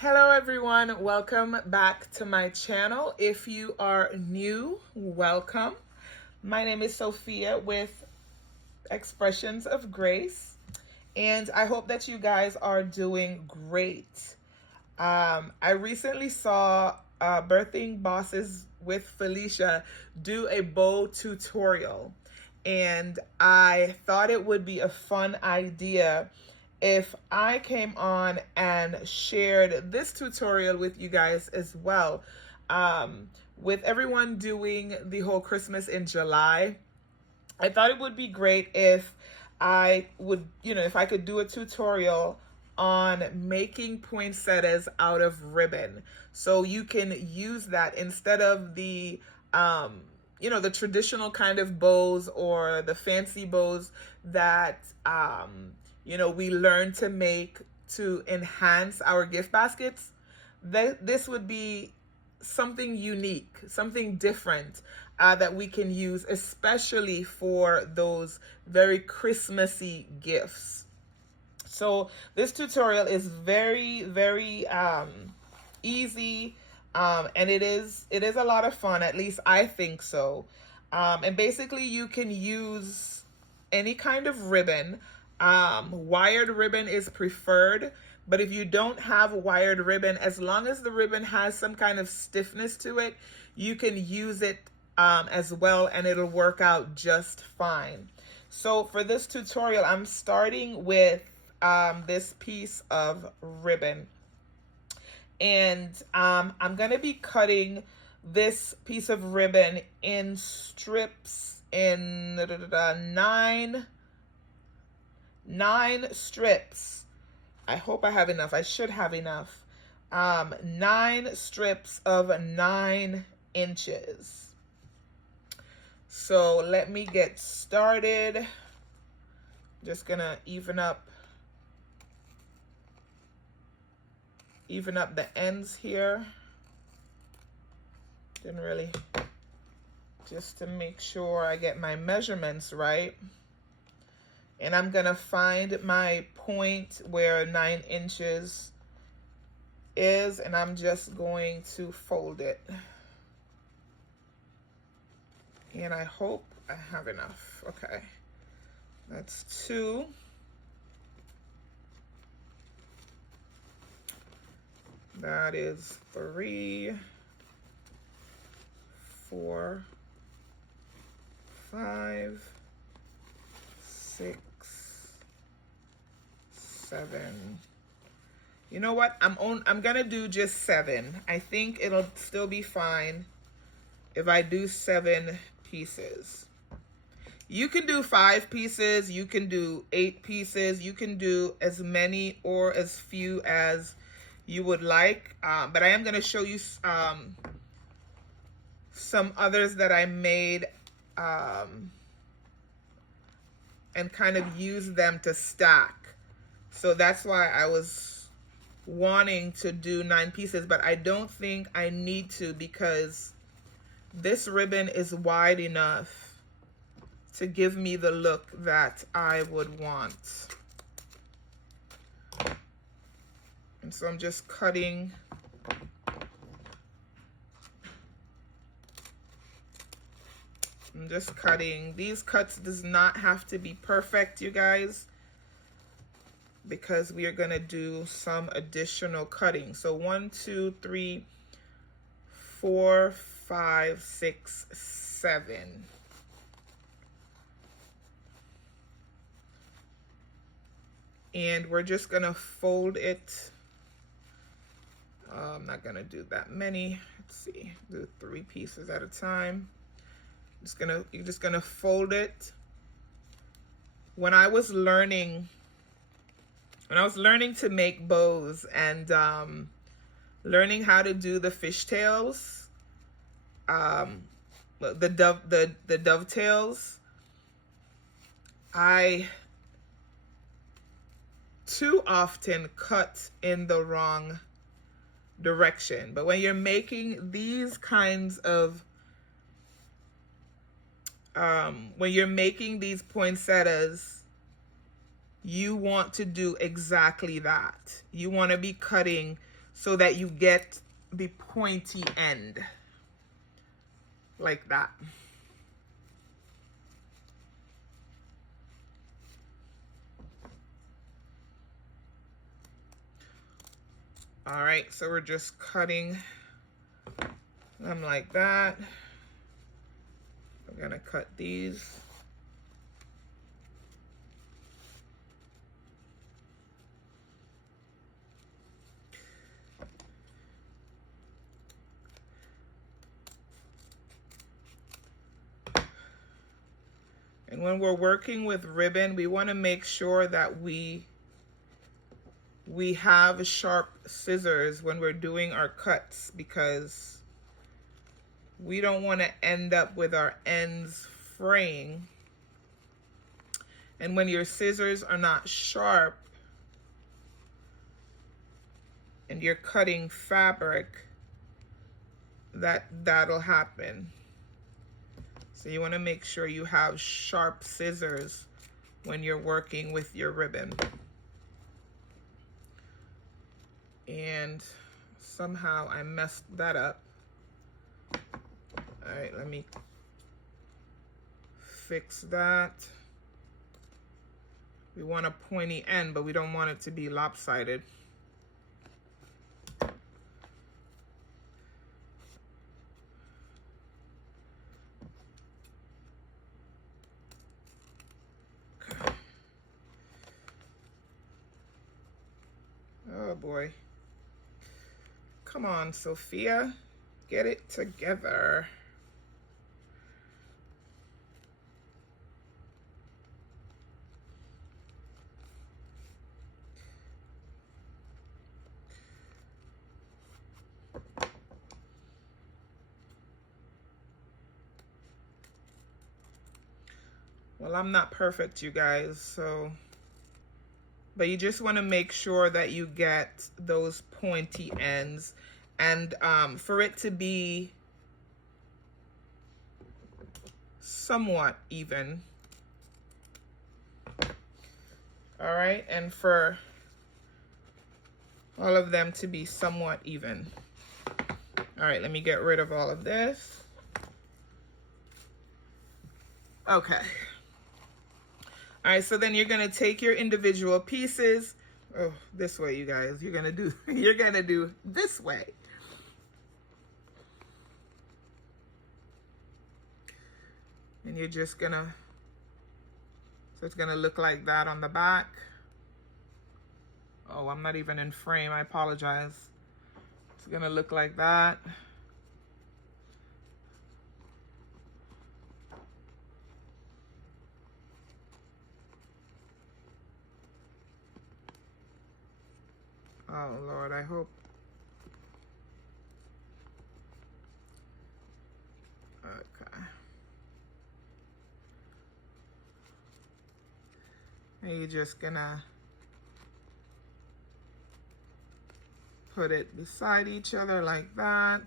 Hello everyone, welcome back to my channel. If you are new, welcome. My name is Sophia with Expressions of Grace, and I hope that you guys are doing great. I recently saw Birthing Bosses with Felicia do a bow tutorial, and I thought it would be a fun idea if I came on and shared this tutorial with you guys as well. With everyone doing the whole Christmas in July, I thought it would be great if I would, if I could do a tutorial on making poinsettias out of ribbon. So you can use that instead of the traditional kind of bows or the fancy bows that, we learn to make to enhance our gift baskets. This would be something unique, something different that we can use, especially for those very Christmassy gifts. So this tutorial is very, very easy, and it is a lot of fun. At least I think so. And basically, you can use any kind of ribbon. Wired ribbon is preferred, but if you don't have wired ribbon, as long as the ribbon has some kind of stiffness to it, you can use it as well, and it'll work out just fine. So for this tutorial, I'm starting with this piece of ribbon, and I'm going to be cutting this piece of ribbon in strips, in nine strips. I hope I have enough. I should have enough. 9 strips of 9 inches. So let me get started. Just gonna even up the ends here. Didn't really, just to make sure I get my measurements right. And I'm gonna find my point where 9 inches is, and I'm just going to fold it. And I hope I have enough. Okay, that's 2. That is 3, 4, 5, 6, 7. You know what? I'm gonna do just 7. I think it'll still be fine if I do 7 pieces. You can do 5 pieces, you can do 8 pieces, you can do as many or as few as you would like, but I am going to show you some others that I made and kind of use them to stack. So that's why I was wanting to do 9 pieces, but I don't think I need to, because this ribbon is wide enough to give me the look that I would want. And so I'm just cutting. These cuts does not have to be perfect, you guys, because we are going to do some additional cutting. So 1, 2, 3, 4, 5, 6, 7. And we're just going to fold it. I'm not going to do that many. Let's see. Do 3 pieces at a time. You're just going to fold it. When I was learning to make bows and learning how to do the fishtails, the dovetails, I too often cut in the wrong direction. But when you're making these kinds of when you're making these poinsettias, you want to do exactly that. You want to be cutting so that you get the pointy end like that. All right, so we're just cutting them like that. We're gonna cut these. And when we're working with ribbon, we want to make sure that we have sharp scissors when we're doing our cuts, because we don't want to end up with our ends fraying. And when your scissors are not sharp and you're cutting fabric, that'll happen. So you want to make sure you have sharp scissors when you're working with your ribbon. And somehow I messed that up. All right, let me fix that. We want a pointy end, but we don't want it to be lopsided. Oh boy. Come on, Sophia, get it together. Well, I'm not perfect, you guys, so, but you just want to make sure that you get those pointy ends, and for it to be somewhat even. All right, and for all of them to be somewhat even. All right, let me get rid of all of this. Okay. All right, so then you're gonna take your individual pieces. Oh, this way, you guys. You're gonna do this way. And you're just gonna, so it's gonna look like that on the back. Oh, I'm not even in frame, I apologize. It's gonna look like that. Oh Lord, I hope. Okay. And you're just gonna put it beside each other like that.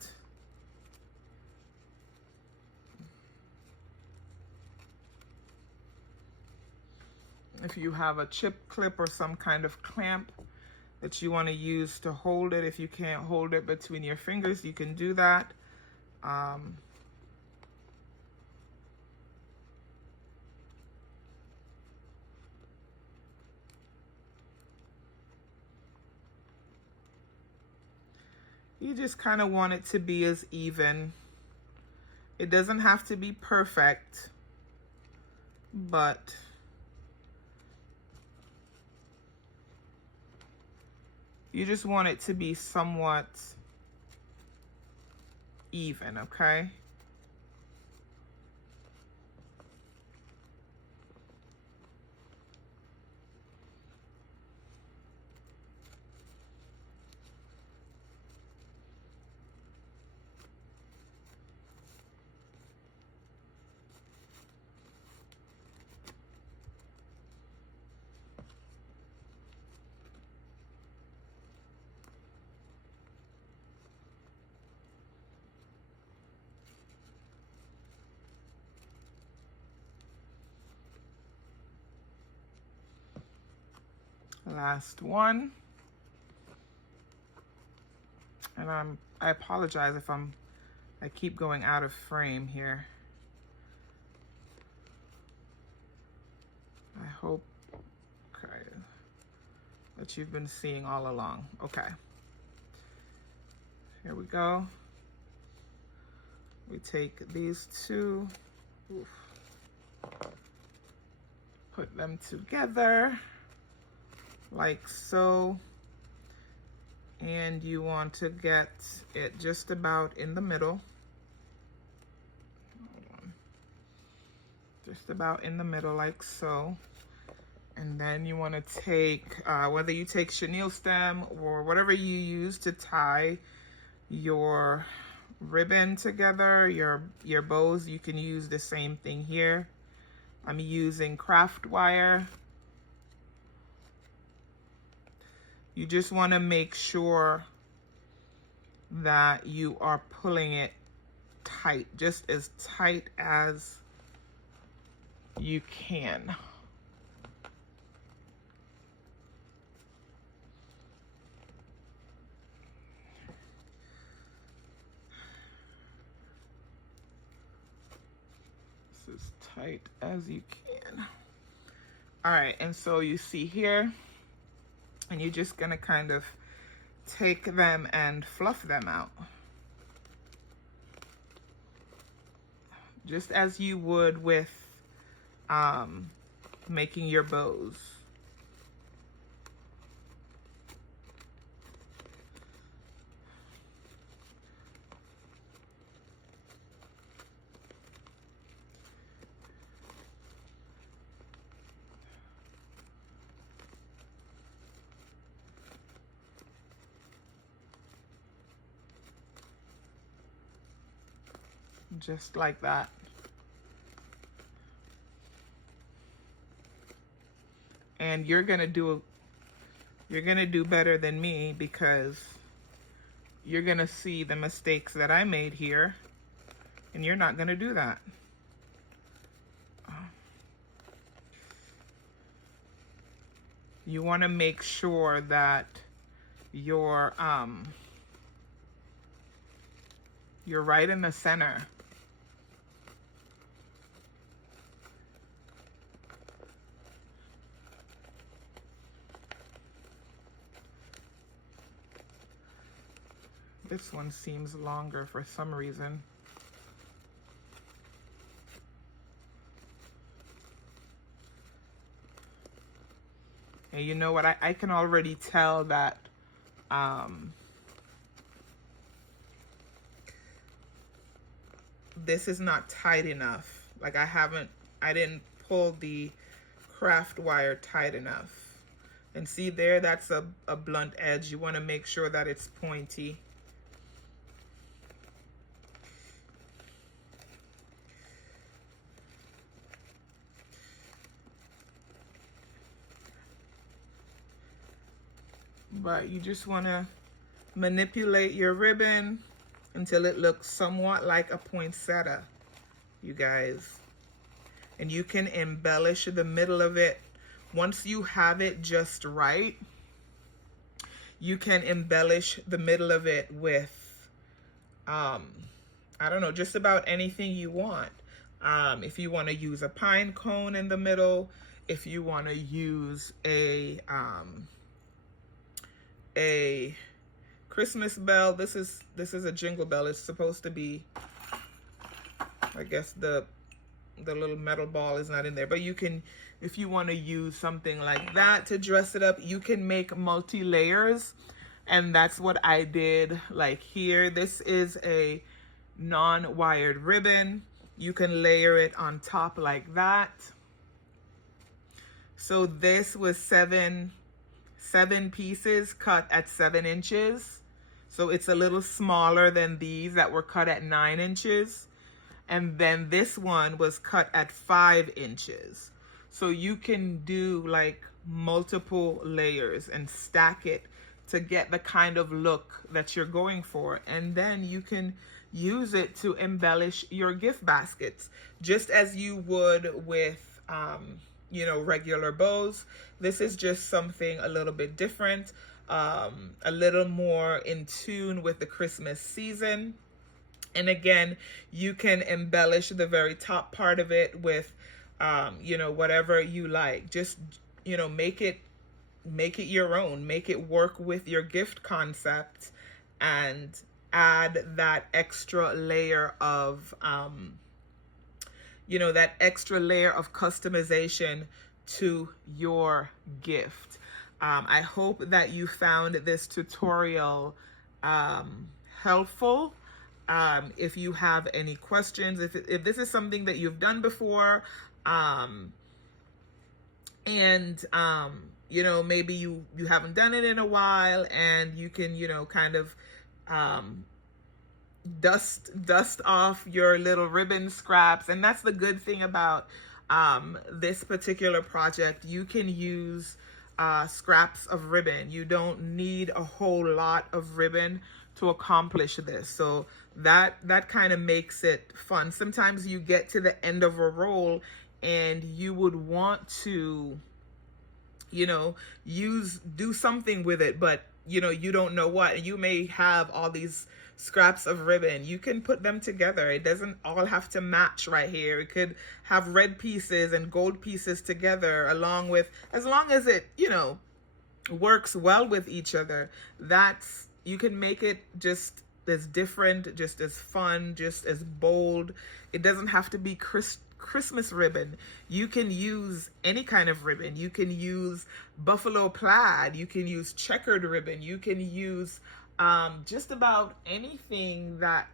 If you have a chip clip or some kind of clamp that you want to use to hold it, if you can't hold it between your fingers, you can do that. You just kind of want it to be as even. It doesn't have to be perfect, but you just want it to be somewhat even, okay? Last one. And I apologize if I keep going out of frame here. I hope, okay, that you've been seeing all along. Okay. Here we go. We take these two, put them together like so. And you want to get it just about in the middle. Hold on. Just about in the middle like so. And then you want to take, whether you take chenille stem or whatever you use to tie your ribbon together, your bows, you can use the same thing here. I'm using craft wire. You just want to make sure that you are pulling it tight, just as tight as you can. This is tight as you can. All right, and so you see here, and you're just gonna kind of take them and fluff them out. Just as you would with making your bows. Just like that. And you're gonna do better than me, because you're gonna see the mistakes that I made here, and you're not gonna do that. You want to make sure that you're right in the center. This one seems longer for some reason. And you know what? I can already tell that this is not tight enough. Like I didn't pull the craft wire tight enough. And see there, that's a blunt edge. You want to make sure that it's pointy. But you just want to manipulate your ribbon until it looks somewhat like a poinsettia, you guys. And you can embellish the middle of it. Once you have it just right, you can embellish the middle of it with, I don't know, just about anything you want. If you want to use a pine cone in the middle, if you want to use a Christmas bell. This is a jingle bell. It's supposed to be, I guess the little metal ball is not in there, but you can, if you want to use something like that to dress it up, you can make multi-layers, and that's what I did. Like here, this is a non-wired ribbon. You can layer it on top like that. So this was seven pieces cut at 7 inches. So it's a little smaller than these that were cut at 9 inches. And then this one was cut at 5 inches. So you can do like multiple layers and stack it to get the kind of look that you're going for. And then you can use it to embellish your gift baskets, just as you would with, you know, regular bows. This is just something a little bit different. a little more in tune with the Christmas season. And again, you can embellish the very top part of it with, whatever you like. Just, make it your own. Make it work with your gift concept, and add that extra layer of, customization to your gift. I hope that you found this tutorial helpful. If you have any questions, if this is something that you've done before, and maybe you haven't done it in a while, and you can kind of dust off your little ribbon scraps. And that's the good thing about this particular project. You can use scraps of ribbon. You don't need a whole lot of ribbon to accomplish this. So that kind of makes it fun. Sometimes you get to the end of a roll and you would want to do something with it, but you don't know what. You may have all these scraps of ribbon. You can put them together. It doesn't all have to match right here. It could have red pieces and gold pieces together, as long as it works well with each other. You can make it just as different, just as fun, just as bold. It doesn't have to be Christmas ribbon. You can use any kind of ribbon. You can use buffalo plaid. You can use checkered ribbon. You can use just about anything that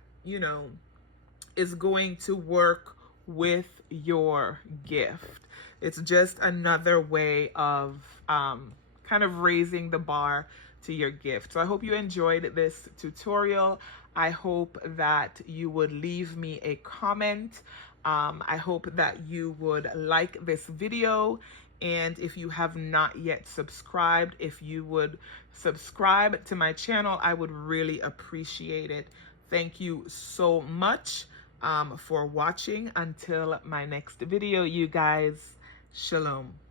is going to work with your gift. It's just another way of kind of raising the bar to your gift. So I hope you enjoyed this tutorial. I hope that you would leave me a comment. I hope that you would like this video. And if you have not yet subscribed, if you would subscribe to my channel, I would really appreciate it. Thank you so much for watching. Until my next video, you guys, shalom.